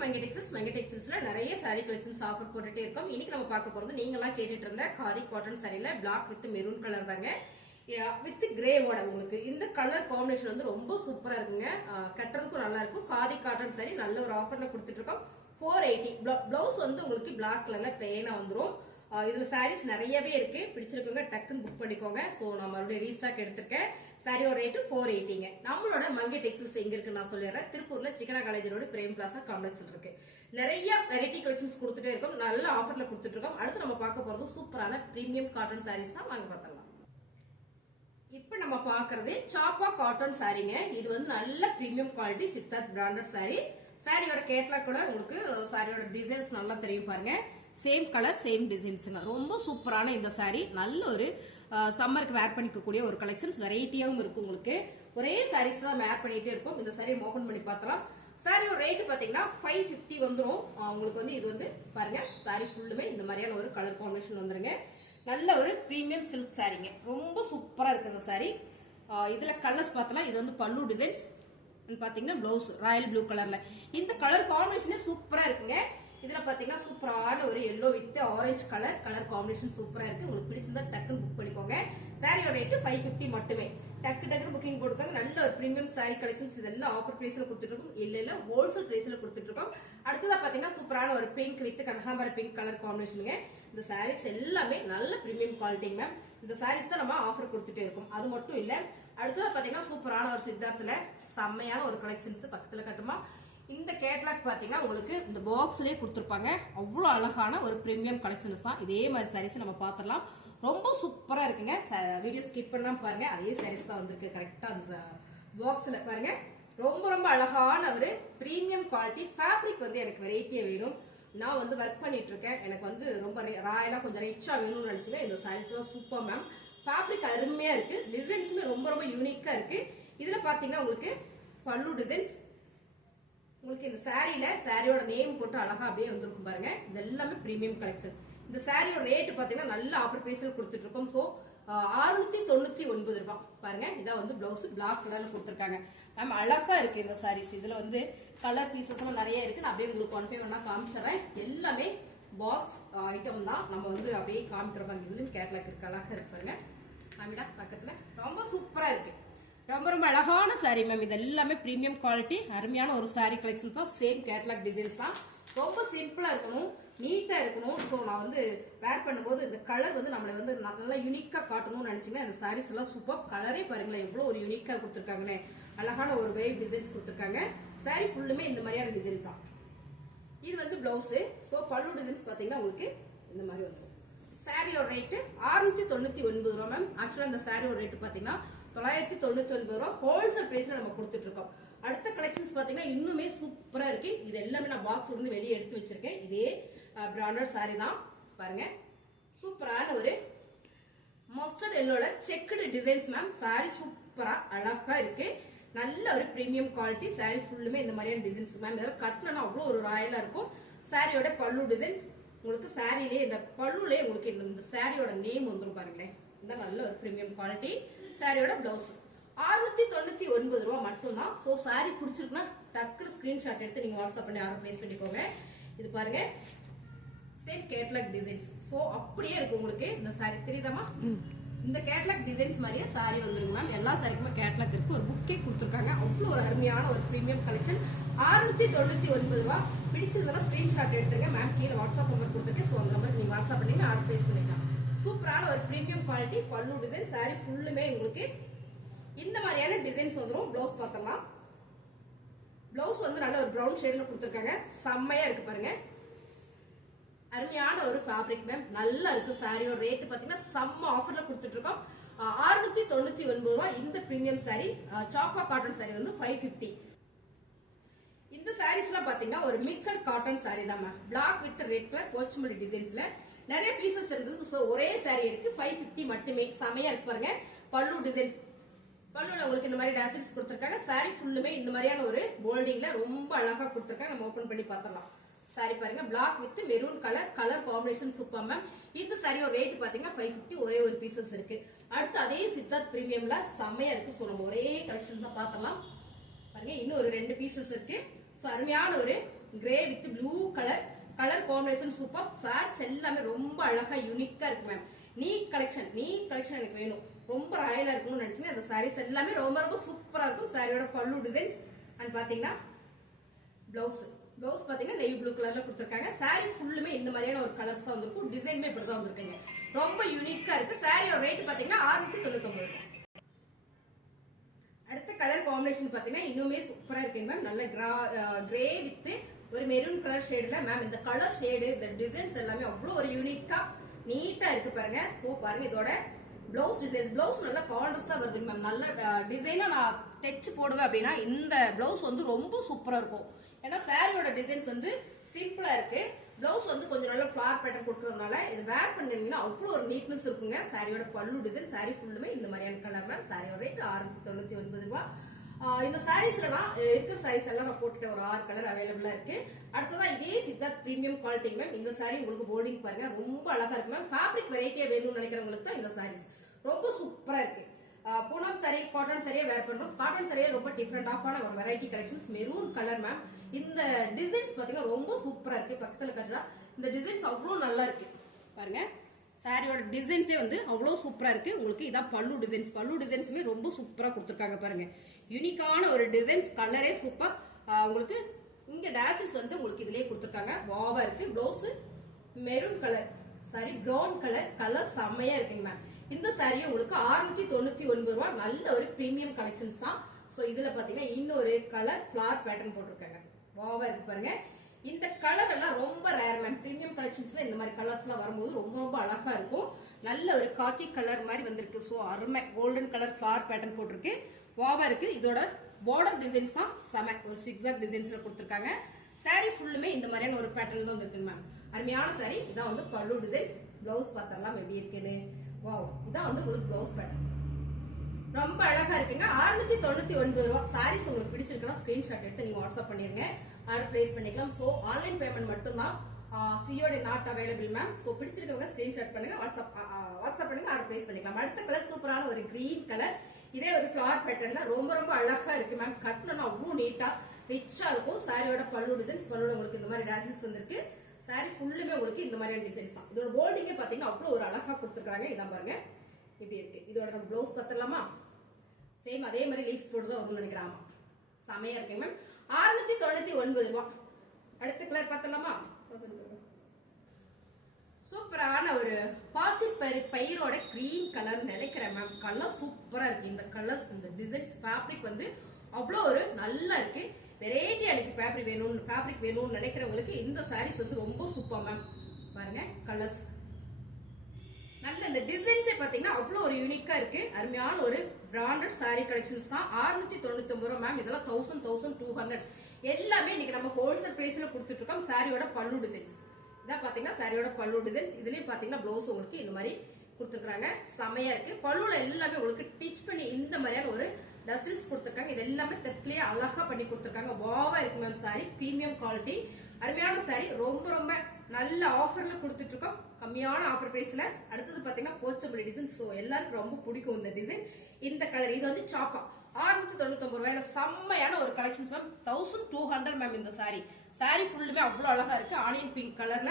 வணக்கம் மங்கை டெக்ஸ்டைல்ஸ்ல நிறைய sorry collections offer போட்டுட்டே இருக்கோம். இன்னைக்கு நம்ம பார்க்க போறது நீங்களாம் கேட்டுட்டு இருந்த காதி காட்டன் சாரில பிளாக் வித் மெரூன் கலர் தாங்க, வித் கிரேவோட. உங்களுக்கு இந்த கலர் காம்பினேஷன் வந்து ரொம்ப சூப்பரா இருக்குங்க, கட்டுறதுக்கும் நல்லா இருக்கும். காதி காட்டன் சாரி நல்ல ஒரு ஆஃபர்ல கொடுத்துட்டு இருக்கோம். 480. பிளவுஸ் வந்து உங்களுக்கு பிளாக் கலர்ல பிளெயினா வந்துடும். இதுல சாரீஸ் நிறையவே இருக்கு, பிடிச்சிருக்கோங்க டக்குன்னு புக் பண்ணிக்கோங்க. ஸோ நான் மறுபடியும் ரீஸ்டாக் எடுத்திருக்கேன். சாரியோட ரேட்டு 480ங்க. நம்மளோட மங்கை டெக்ஸ்டைல்ஸ் எங்க இருக்குன்னு நான் சொல்லிடுறேன். திருப்பூர்ல சிக்கனா college road Prem plaza complex இருக்கு. நிறைய வெரைட்டி கலெக்ஷன்ஸ் கொடுத்துட்டே இருக்கோம், நல்ல ஆஃபர்ல கொடுத்துட்டு இருக்கோம். அடுத்து நம்ம பார்க்க போறது சூப்பரான பிரீமியம் காட்டன் சாரீஸ் தான், வாங்க பார்த்தலாம். இப்ப நம்ம பாக்குறது சாப்பா காட்டன் சாரிங்க. இது வந்து நல்ல premium quality Siddharth branded sorry. சாரியோட கேட்லாக் கூட உங்களுக்கு சாரியோட டிசைன்ஸ் நல்லா தெரியும் பாருங்க. சேம் கலர் சேம் டிசைன்ஸுங்க, ரொம்ப சூப்பரான இந்த சாரி. நல்ல ஒரு சம்மருக்கு வேர் பண்ணிக்கக்கூடிய ஒரு கலெக்ஷன்ஸ், வெரைட்டியாகவும் இருக்கு. உங்களுக்கு ஒரே சாரீஸ் தான் வேர் பண்ணிட்டே இருக்கும். இந்த சாரியை ஓபன் பண்ணி பார்த்தலாம். சாரியோட ரேட்டு பாத்தீங்கன்னா 550 வந்துடும். உங்களுக்கு வந்து இது வந்து பாருங்க, சாரி ஃபுல்லுமே இந்த மாதிரியான ஒரு கலர் காம்பினேஷன் வந்துருங்க. நல்ல ஒரு பிரீமியம் சில்க் சாரிங்க, ரொம்ப சூப்பரா இருக்கு இந்த சாரி. இதுல கலர்ஸ் பார்த்தலாம். இது வந்து பல்லு டிசைன்ஸ் பாத்தீங்கன்னா பிளவுஸ் ராயல் ப்ளூ கலர்ல. இந்த கலர் காம்பினேஷனே சூப்பரா இருக்குங்க. இதுல பாத்தீங்கன்னா சூப்பரான ஒரு yellow with orange colour combination சூப்பரா இருக்கு. உங்களுக்கு பிடிச்சிருந்தா டக்குன்னு புக் பண்ணிக்கோங்க. சாரியோட ரேட்டு 550 மட்டுமே. டக்குன்னு புக்கிங் போட்டுக்கோங்க. நல்ல ஒரு பிரீமியம் சாரி கலெக்ஷன்ஸ் இதெல்லாம் ஆஃபர் பிரைஸ்ல கொடுத்துட்டு இருக்கோம், இல்ல ஹோல்சேல் பிரைஸ்ல கொடுத்துட்டு இருக்கோம். அடுத்ததா பாத்தீங்கன்னா சூப்பரான ஒரு பிங்க் வித் கனகாம்பர பிங்க் கலர் காம்பினேஷனுங்க. இந்த சாரீஸ் எல்லாமே நல்ல பிரீமியம் குவாலிட்டி மேம். இந்த சாரீஸ் தான் நம்ம ஆஃபர் கொடுத்துட்டே இருக்கோம். அது மட்டும் இல்ல, அடுத்ததா பாத்தீங்கன்னா சூப்பரான ஒரு சித்தார்த்துல செம்மையான ஒரு கலெக்ஷன்ஸ் பக்கத்துல கட்டுமா. இந்த கேட்லாக் பாத்தீங்கன்னா உங்களுக்கு இந்த பாக்ஸ்லயே கொடுத்துருப்பாங்க. அவ்வளவு அழகான ஒரு பிரீமியம் கலெக்ஷன்ஸ் தான். இதே மாதிரி சாரீஸ் நம்ம பாத்திரலாம், ரொம்ப சூப்பரா இருக்குங்க. வீடியோ ஸ்கிப் பண்ணாம பாருங்க. அதே சாரீஸ் தான் வந்திருக்கு கரெக்டா அந்த பாக்ஸ்ல பாருங்க. ரொம்ப ரொம்ப அழகான ஒரு பிரீமியம் குவாலிட்டி. ஃபேப்ரிக் வந்து எனக்கு வெரைட்டியா வேணும். நான் வந்து ஒர்க் பண்ணிட்டு இருக்கேன், எனக்கு வந்து ரொம்ப ராயலா கொஞ்சம் ரிச்சா வேணும்னு நினைச்சீங்க. இந்த சாரீஸ் எல்லாம் சூப்பர் மேம். ஃபேப்ரிக் அருமையா இருக்கு, டிசைன்ஸுமே ரொம்ப ரொம்ப யூனிக்கா இருக்கு. இதுல பாத்தீங்கன்னா உங்களுக்கு பல்லு டிசைன்ஸ், உங்களுக்கு இந்த சாரியில சாரியோட நேம் போட்டு அழகா அப்படியே வந்திருக்கும் பாருங்க. இது எல்லாமே பிரீமியம் கலெக்ஷன். இந்த சாரியோட ரேட் பாத்தீங்கன்னா நல்ல ஆஃபர் பிரைஸ்ல கொடுத்துட்டு இருக்கோம். சோ 699 ரூபாய் பாருங்க. இதான் வந்து பிளவுஸ் பிளாக் கலர்ல கொடுத்துருக்காங்க மேம். அழகா இருக்கு இந்த சாரீஸ். இதுல வந்து கலர் பீசஸ் எல்லாம் நிறைய இருக்கு. நான் அப்படியே உங்களுக்கு 1 காமிச்சிடறேன். எல்லாமே பாக்ஸ் ஐட்டம் தான், நம்ம வந்து அப்படியே காமிக்கிற மாதிரி. இதுலயும் கேட்லாக் இருக்கு, அழகா இருக்கு பாருங்க. காமிடா பக்கத்துல, ரொம்ப சூப்பரா இருக்கு. ரொம்ப ரொம்ப அழகான சாரி மேம். இது எல்லாமே பிரீமியம் குவாலிட்டி, அருமையான ஒரு சாரி கலெக்ஷன் தான். சேம் கேட்லாக் டிசைன்ஸ் தான். ரொம்ப சிம்பிளா இருக்கணும், நீட்டா இருக்கணும். ஸோ நான் வந்து வேர் பண்ணும்போது இந்த கலர் வந்து நம்மளை வந்து நல்லா யூனிக்கா காட்டணும்னு நினைச்சீங்கன்னா இந்த சாரீஸ் எல்லாம் சூப்பர். கலரே பாருங்களேன் எவ்வளவு ஒரு யூனிக்கா கொடுத்துருக்காங்கன்னு. அழகான ஒரு வேவ் டிசைன்ஸ் கொடுத்துருக்காங்க. சாரி ஃபுல்லுமே இந்த மாதிரியான டிசைன்ஸ் தான். இது வந்து பிளவுஸ். ஸோ பல்லு டிசைன்ஸ் பாத்தீங்கன்னா உங்களுக்கு இந்த மாதிரி வந்துடும். சாரியோட ரேட்டு 699 ரூபாய் மேம். ஆக்சுவலா இந்த சாரியோட ரேட்டு பாத்தீங்கன்னா 999 ரூபாய் ஹோல்சேல் பிரைஸ்ல நம்ம கொடுத்துட்டு இருக்கோம். அடுத்த கலெக்ஷன்ஸ் பாத்தீங்கன்னா இன்னுமே சூப்பரா இருக்கு. இது எல்லாமே நான் பாக்ஸ்ல இருந்து வெளியே எடுத்து வச்சிருக்கேன். இதே பிராண்டட் சாரி தான் பாருங்க. சூப்பரான ஒரு மஸ்டர்ட் எல்லோல செக்குடு டிசைன்ஸ் மேம். சாரி சூப்பரா அழகா இருக்கு. நல்ல ஒரு பிரீமியம் குவாலிட்டி. சாரி ஃபுல்லுமே இந்த மாதிரியான டிசைன்ஸ் மேம். இதெல்லாம் கட்டினா அவ்வளோ ஒரு ராயலா இருக்கும். சாரியோட பல்லு டிசைன்ஸ் உங்களுக்கு சாரியிலே இந்த பல்லுலே உங்களுக்கு இந்த சாரியோட நேம் வந்துடும் பாருங்களேன். இந்த நல்ல ஒரு பிரீமியம் குவாலிட்டி. சாரியோட பிளவுஸ் 699 ரூபாய் மட்டும்தான். சோ சாரி பிடிச்சிருக்குன்னா டக்குனு ஸ்கிரீன்ஷாட் எடுத்து நீங்க வாட்ஸ்அப் பண்ணி ஆர்டர் பிளேஸ் பண்ணிக்கோங்க. இது பாருங்க சேம் கேட்லாக் டிசைன்ஸ். சோ அப்படியே இருக்கு உங்களுக்கு. இந்த சாரி தெரியுதாமா, இந்த கேட்லாக் டிசைன்ஸ் மாதிரியே சாரி வந்துருங்க மேம். எல்லா சாரிக்குமே கேட்லாக் இருக்கு, ஒரு புக்கே கொடுத்துருக்காங்க. அவ்வளவு ஒரு அருமையான ஒரு பிரீமியம் கலெக்ஷன். 699 ரூபாய். பிடிச்சதெல்லாம் ஸ்கிரீன்ஷாட் எடுத்துருங்க மேம். கீழே வாட்ஸ்அப் நம்பர் கொடுத்துருக்கேன். ஸோ அந்த நம்பர் நீங்க வாட்ஸ்அப் பண்ணி ஆர்டர் பிளேஸ் பண்ணிக்கலாம். சூப்பரான ஒரு பிரீமியம் குவாலிட்டி பல்லு டிசைன். சாரி ஃபுல்லுமே உங்களுக்கு இந்த மாதிரியான டிசைன்ஸ் வந்துடும். பிளவுஸ் பார்த்தலாம். பிளவுஸ் வந்து நல்ல ஒரு பிரவுன் ஷேட்ல கொடுத்துருக்காங்க. செம்மையா இருக்கு பாருங்க. அருமையான ஒரு ஃபேப்ரிக் மேம், நல்லா இருக்கு. சாரியோட ரேட் பாத்தீங்கன்னா செம்ம ஆஃபர்ல கொடுத்துட்டு இருக்கோம். 699 ரூபாய். இந்த பிரீமியம் சாரி சாப்பா காட்டன் சாரி வந்து 550. இந்த சாரீஸ் எல்லாம் பாத்தீங்கன்னா ஒரு மிக்சட் காட்டன் சாரி தான் ma'am. Black with red colour Pochampally டிசைன்ஸ்ல நிறைய பீசஸ் இருந்தது. சோ ஒரே சாரி இருக்கு, 550 மட்டுமே. செமையா இருக்கு பாருங்க. பல்லு டிசைன்ஸ், பல்லுல உங்களுக்கு இந்த மாதிரி டாசல்ஸ் கொடுத்துருக்காங்க. சாரி ஃபுல்லுமே இந்த மாதிரியான ஒரு போல்டிங்ல ரொம்ப அழகா கொடுத்துருக்காங்க. நம்ம ஓபன் பண்ணி பார்த்தலாம். சாரி பாருங்க, black with maroon colour combination super ma'am. இந்த சாரியோட ரேட் பாத்தீங்கன்னா 550. ஒரே ஒரு பீசஸ் இருக்கு. அடுத்து அதே சித்தார்த் பிரீமியம்ல செம்மையா இருக்கு. சோ நம்ம ஒரே கலெக்ஷன்ஸா பார்த்தலாம் பாருங்க. இன்னும் ஒரு 2 பீசஸ் இருக்கு. சோ அருமையான ஒரு grey with blue colour combination super. Saris எல்லாமே ரொம்ப அழகா யூனிக்கா இருக்கு மேம். நீட் கலெக்ஷன் எனக்கு வேணும், ரொம்ப ராயலா இருக்கணும்னு நினைச்சீங்கன்னா அந்த சாரீஸ் எல்லாமே ரொம்ப ரொம்ப சூப்பரா இருக்கும். சாரியோட பல்லு டிசைன்ஸ் அண்ட் பாத்தீங்கன்னா பிளவுஸ் பாத்தீங்கன்னா நெய் ப்ளூ கலர்ல கொடுத்துருக்காங்க. சாரி ஃபுல்லுமே இந்த மாதிரியான ஒரு கலர்ஸ் தான் வந்திருக்கும். டிசைனுமே இப்படிதான் வந்திருக்குங்க. ரொம்ப யூனிக்கா இருக்கு. சாரியோட ரேட் பாத்தீங்கன்னா 699 ரூபாய். அடுத்த கலர் காம்பினேஷன் பாத்தீங்கன்னா இன்னுமே சூப்பரா இருக்குங்க மேம். நல்ல கிரே வித் ஒரு மெரூன் கலர் ஷேடுல மேம். இந்த கலர் ஷேடு இந்த டிசைன்ஸ் எல்லாமே அவ்வளவு ஒரு யூனிக்கா நீட்டா இருக்கு பாருங்க. சோ பாருங்க இதோட பிளவுஸ் டிசைன், பிளவுஸ் நல்ல கான்ட்ராஸ்டா வருதுங்க மேம். நல்ல டிசைனா நான் தைச்சு போடுவேன் அப்படின்னா இந்த பிளவுஸ் வந்து ரொம்ப சூப்பரா இருக்கும். ஏன்னா சாரியோட டிசைன்ஸ் வந்து சிம்பிளா இருக்கு. பிளவுஸ் வந்து கொஞ்சம் நல்ல ஃபிளார் பேட்டர்ன் கொடுக்கறதுனால இது வேர் பண்ணீங்கன்னா அவ்வளவு ஒரு நீட்னஸ் இருக்குங்க. சாரியோட பல்லு டிசைன், சாரி ஃபுல்லுமே இந்த மாதிரியான கலர் மேம். சாரியோட ரேட் 699 ரூபாய். இந்த சாரீஸ்ல நான் இருக்கிற சாரீஸ் எல்லாம் நான் போட்டுட்டேன். ஒரு 6 கலர் அவைலபிளா இருக்கு. அடுத்ததா இதே சித்தார்த் பிரீமியம் குவாலிட்டி மேம். இந்த சாரி உங்களுக்கு போர்டிங் பாருங்க ரொம்ப அழகா இருக்கு மேம். ஃபேப்ரிக் வெரைட்டியா வேணும்னு நினைக்கிறவங்களுக்கு தான் இந்த சாரீஸ் ரொம்ப சூப்பரா இருக்கு. பூனம் சாரி, காட்டன் சாரியே வேர் பண்றோம். காட்டன் சாரியே ரொம்ப டிஃப்ரெண்ட் ஆஃபான ஒரு variety collections. Maroon colour ma'am. இந்த டிசைன்ஸ் பாத்தீங்கன்னா ரொம்ப சூப்பரா இருக்கு. பக்கத்துல கட்டலாம் இந்த டிசைன்ஸ் அவ்வளவு நல்லா இருக்கு பாருங்க. சாரியோட டிசைன்ஸே வந்து அவ்வளவு சூப்பரா இருக்கு. உங்களுக்கு இதான் பல்லு டிசைன்ஸ். பல்லு டிசைன்ஸுமே ரொம்ப சூப்பரா கொடுத்துருக்காங்க பாருங்க. யூனிக்கான ஒரு டிசைன்ஸ், கலரே சூப்பர். உங்களுக்கு இங்க டேசல்ஸ் வந்து உங்களுக்கு இதுலயே கொடுத்துருக்காங்க. வாவா இருக்கு. Blouse maroon colour sorry brown colour செம்மையா இருக்குங்க மேம். இந்த சாரியும் உங்களுக்கு 699 ரூபாய். நல்ல ஒரு பிரீமியம் கலெக்ஷன்ஸ் தான். சோ இதுல பாத்தீங்கன்னா இன்னொரு கலர் ஃபிளார் பேட்டர்ன் போட்டிருக்காங்க. வாவா இருக்கு பாருங்க. இந்த கலர் எல்லாம் ரொம்ப ரேர் மேம். பிரீமியம் கலெக்ஷன்ஸ்ல இந்த மாதிரி கலர்ஸ் எல்லாம் வரும்போது ரொம்ப ரொம்ப அழகா இருக்கும். நல்ல ஒரு காக்கி கலர் மாதிரி வந்திருக்கு. சோ அருமை. கோல்டன் கலர் ஃபிளார் பேட்டர்ன் போட்டிருக்கு. வாவா இருக்கு. இதோட பார்டர் டிசைன்ஸ் தான் செம. ஒரு சிக்ஸாக் டிசைன்ஸ்ல கொடுத்துருக்காங்க. சாரி ஃபுல்லுமே இந்த மாதிரியான ஒரு பேட்டர்ன் தான் வந்திருக்கு மேம். அருமையான சாரி. இதான் வந்து பல்லு டிசைன்ஸ். பிளவுஸ் பார்த்தரலாம் எப்படி இருக்குன்னு. வாவ், இதான் வந்து உங்களுக்கு பிளவுஸ் பேட்டர்ன் ரொம்ப அழகா இருக்குங்க. 699 ரூபாய். சாரீஸ் உங்களுக்கு பிடிச்சிருக்குன்னா ஸ்கிரீன்ஷாட் எடுத்து நீங்க வாட்ஸ்அப் பண்ணிருங்க. ஆர்டர் பிளேஸ் பண்ணிக்கலாம். சோ ஆன்லைன் பேமெண்ட் மட்டும் தான். COD not available ma'am. So பிடிச்சிருக்கவங்க ஸ்கிரீன்ஷாட் பண்ணுங்க. வாட்ஸ்அப் பண்ணுங்க. ஆர்டர் பிளேஸ் பண்ணிக்கலாம். அடுத்த கலர் சூப்பரான ஒரு கிரீன் கலர். இதே ஒரு ஃபிளார் பேட்டர்ன்ல ரொம்ப ரொம்ப அழகா இருக்கு மேம். கட்டணும் அவ்வளவு நீட்டா ரிச்சா இருக்கும். சாரியோட பல்லு டிசைன்ஸ், பல்லுல உங்களுக்கு இந்த மாதிரி டாசல்ஸ் வந்திருக்கு. சாரி ஃபுல்லுமே உங்களுக்கு இந்த மாதிரியான டிசைன்ஸ் தான். இதோட போல்டிங்கே பாத்தீங்கன்னா அவ்வளவு ஒரு அழகா கொடுத்துருக்காங்க. இதான் பாருங்க இப்படி இருக்கு. இதோட நம்ம பிளவுஸ் பார்த்தலாமா? சேம் அதே மாதிரி லீவ்ஸ் போட்டு தான் வரும்னு நினைக்கிறேன். ஆமா, செமையா இருக்குங்க மேம். 699 ரூபாய். அடுத்த கலர் பார்த்தலாமா? சூப்பரான ஒரு பயிரோட கிரீன் கலர் நினைக்கிறேன் மேம். கலர் சூப்பரா இருக்கு. இந்த கலர்ஸ், இந்த டிசைன்ஸ், ஃபேப்ரிக் வந்து அவ்வளோ ஒரு நல்லா இருக்கு. வெரைட்டி எனக்கு ஃபேப்ரிக் வேணும்னு நினைக்கிறவங்களுக்கு இந்த சாரீஸ் வந்து ரொம்ப சூப்பர் மேம். பாருங்க கலர்ஸ் நல்ல இந்த டிசைன்ஸே பாத்தீங்கன்னா அவ்வளோ ஒரு யூனிக்கா இருக்கு. அருமையான ஒரு பிராண்டட் சாரி கலெக்ஷன்ஸ் தான். 699 ரூபாய் மேம். இதெல்லாம் 1200 எல்லாமே இன்னைக்கு நம்ம ஹோல்சேல் பிரைஸ்ல கொடுத்துட்டு இருக்கோம். சாரியோட பல்லு டிசைன்ஸ் இதான் பாத்தீங்கன்னா சாரியோட பல்லு டிசைன்ஸ். இதுலயும் பாத்தீங்கன்னா பிளவுஸ் உங்களுக்கு இந்த மாதிரி கொடுத்துருக்காங்க. செமையா இருக்கு. பல்லுல எல்லாமே உங்களுக்கு டிச் பண்ணி இந்த மாதிரியான ஒரு டசில்ஸ் கொடுத்துருக்காங்க. இது எல்லாமே தெற்கிலேயே அழகா பண்ணி கொடுத்துருக்காங்க. வாவா இருக்கு மேம். சாரி பிரீமியம் குவாலிட்டி, அருமையான சாரி. ரொம்ப ரொம்ப நல்ல ஆஃபர்ல கொடுத்துட்டு இருக்கோம். கம்மியான ஆஃபர் பிரைஸ்ல. அடுத்தது பாத்தீங்கன்னா போச்சபிள் டிசைன். சோ எல்லாருக்கும் ரொம்ப பிடிக்கும் இந்த டிசைன். இந்த கலர் இது வந்து சாப்பா 699 ரூபாயில செம்மையான ஒரு கலெக்ஷன்ஸ் மேம். 1200 மேம். இந்த சாரி ஃபுல்லுமே அவ்வளவு அழகா இருக்கு. ஆனியன் பிங்க் கலர்ல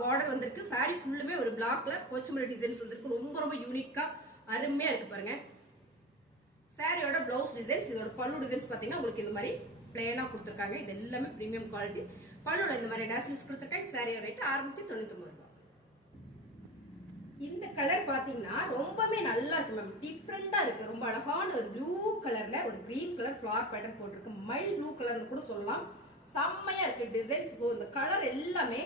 பார்டர் வந்திருக்கு. சாரி ஃபுல்லுமே ஒரு பிளாக்ல போச்சபிள் டிசைன்ஸ் வந்திருக்கு. ரொம்ப ரொம்ப யூனிக்கா அருமையா இருக்கு பாருங்க. சாரியோட பிளவுஸ் டிசைன்ஸ், இதோட பல்லு டிசைன்ஸ் பாத்தீங்கன்னா உங்களுக்கு இந்த மாதிரி பிளேனா கொடுத்துருக்காங்க. இது எல்லாமே பிரீமியம் குவாலிட்டி. பல்லுல இந்த மாதிரி டாசல்ஸ் கொடுத்துருக்காங்க. சாரியோட ரேட் 699 ரூபாய். இந்த கலர் பாத்தீங்கன்னா ரொம்பவே நல்லா இருக்கு மேம். டிஃப்ரெண்டா இருக்கு. ரொம்ப அழகான ஒரு ப்ளூ கலர்ல ஒரு கிரீன் கலர் ஃபிளார் பேட்டர்ன் போட்டிருக்கு. மைல் ப்ளூ கலர்னு கூட சொல்லலாம். செம்மையா இருக்கு டிசைன்ஸ். ஸோ இந்த கலர் எல்லாமே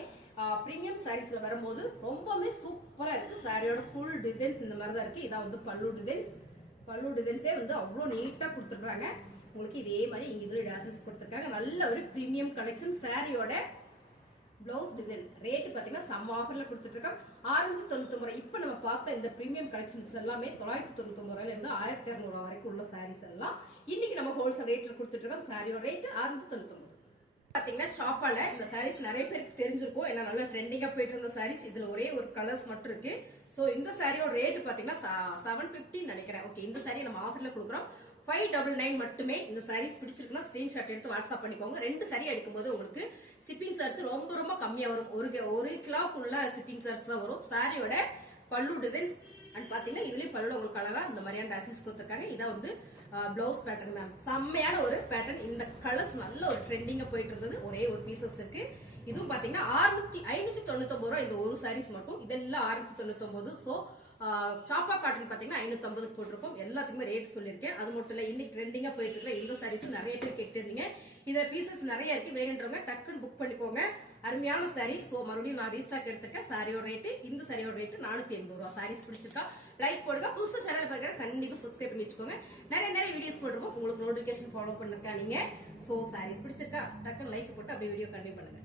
பிரீமியம் சாரீஸ்ல வரும்போது ரொம்பவே சூப்பரா இருக்கு. சாரியோட ஃபுல் டிசைன்ஸ் இந்த மாதிரி தான் இருக்கு. இதான் வந்து பல்லு டிசைன்ஸ். பல்லு டிசைன்ஸே வந்து அவ்வளோ நீட்டா கொடுத்துருக்காங்க. உங்களுக்கு இதே மாதிரி இங்க இதுல டாசல்ஸ் கொடுத்துருக்காங்க. நல்ல ஒரு பிரீமியம் கலெக்ஷன். சாரியோட பிளவுஸ் டிசைன் ரேட் பாத்தீங்கன்னா சம் ஆஃபர்ல கொடுத்துட்டு இருக்கோம். 699 ரூபாய். இப்ப நம்ம பார்த்த இந்த பிரீமியம் கலெக்ஷன்ஸ் எல்லாமே 999 ரூபாயில இருந்து 1200 வரைக்கும் உள்ள சாரீஸ் எல்லாம் இன்னைக்கு நம்ம ஹோல்சேல் ரேட்ல கொடுத்துட்டு இருக்கோம். சாரியோட ரேட் 699. பாத்தீங்கன்னா சாப்பால இந்த சாரீஸ் நிறைய பேருக்கு தெரிஞ்சிருக்கும். ஏன்னா நல்லா ட்ரெண்டிங்கா போயிட்டு இருந்த சாரீஸ். இதுல ஒரே ஒரு கலர்ஸ் மட்டும் இருக்கு. சோ இந்த சாரியோட ரேட் பாத்தீங்கன்னா 750 நினைக்கிறேன். ஓகே, இந்த சாரி நம்ம ஆஃபர்ல கொடுக்குறோம். 599 மட்டுமே. இந்த சாரீஸ் பிடிச்சிருக்குன்னா ஸ்கிரீன்ஷாட் எடுத்து வாட்ஸ்அப் பண்ணிக்கோங்க. 2 சாரி எடுக்கும்போது உங்களுக்கு ஷிப்பிங் சார்ஜ் ரொம்ப ரொம்ப கம்மியா வரும். ஒரு கிலோக்குள்ள ஷிப்பிங் சார்ஜ் தான் வரும். சாரியோட பல்லு டிசைன்ஸ் அண்ட் பாத்தீங்கன்னா இதுலயும் பல்லுல உங்களுக்கு அழகா இந்த மாதிரியான டாசில்ஸ் கொடுத்துருக்காங்க. இதான் வந்து பிளவுஸ் பேட்டர்ன் மேம். செம்மையான ஒரு பேட்டர்ன். இந்த கலர்ஸ் நல்ல ஒரு ட்ரெண்டிங்கா போயிட்டு இருந்தது. ஒரே ஒரு பீசஸ் இருக்கு. இதுவும் பாத்தீங்கன்னா 599 ரூபாய் இந்த ஒரு சாரீஸ் மட்டும். இதெல்லாம் 699. சோ சாப்பா காட்டன் பாத்தீங்கன்னா 550 போட்டிருக்கோம். எல்லாத்துக்குமே ரேட் சொல்லியிருக்கேன். அது மட்டும் இல்ல இன்னைக்கு ட்ரெண்டிங்கா போயிட்டு இருக்கிற இந்த சாரீஸும் நிறைய பேர் கேட்டு இருந்தீங்க. இதுல பீசஸ் நிறைய இருக்கு. வேணுன்றவங்க டக்குன்னு புக் பண்ணிக்கோங்க. அருமையான சாரி. சோ மறுபடியும் நான் ரீஸ்டாக் எடுத்திருக்கேன். சாரியோட ரேட்டு இந்த சாரியோட ரேட்டு 480 ரூபாய். சாரீஸ் பிடிச்சிருக்கா லைக் போடுங்க. புதுசு சேனல் பாக்குற கண்டிப்பா சப்ஸ்கிரைப் பண்ணி வச்சுக்கோங்க. நிறைய வீடியோஸ் போட்டுருவோம். உங்களுக்கு நோட்டிபிகேஷன் ஃபாலோ பண்ணிருக்கா நீங்க. சோ சாரீஸ் பிடிச்சிருக்கா டக்குன்னு லைக் போட்டு அப்படியே வீடியோ கண்டிப்பா பண்ணுங்க.